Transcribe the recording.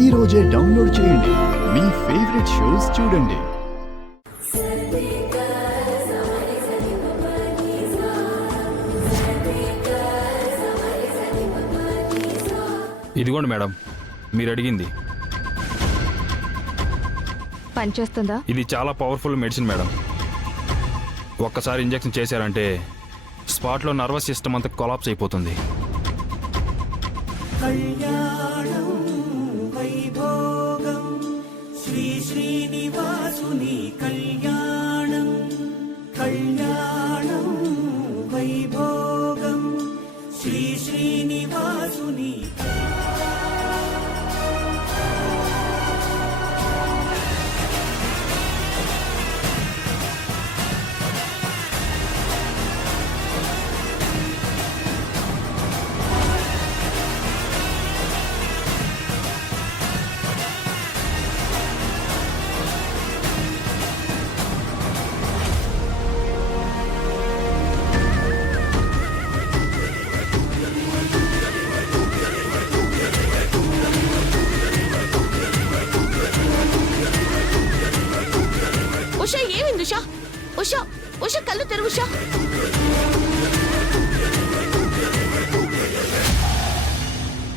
ఈ రోజే డౌన్లోడ్ చేయండి. మీ ఫేవరెట్ షోస్ చూడండి. ఇదిగోండి మేడం, మీరు అడిగింది. పనిచేస్తుందా? ఇది చాలా పవర్ఫుల్ మెడిసిన్ మేడం. ఒక్కసారి ఇంజెక్షన్ చేశారంటే స్పాట్లో నర్వస్ సిస్టమ్ అంతా కొలాప్స్ అయిపోతుంది. కళ్యాణం వైభోగం శ్రీ శ్రీనివాసుని కళ్యాణం, కళ్యాణం వైభోగం శ్రీ శ్రీనివాసుని. ఉషా ఏమైంది? ఉషా ఉషా ఉషా కళ్ళు తెరువు. ఉషా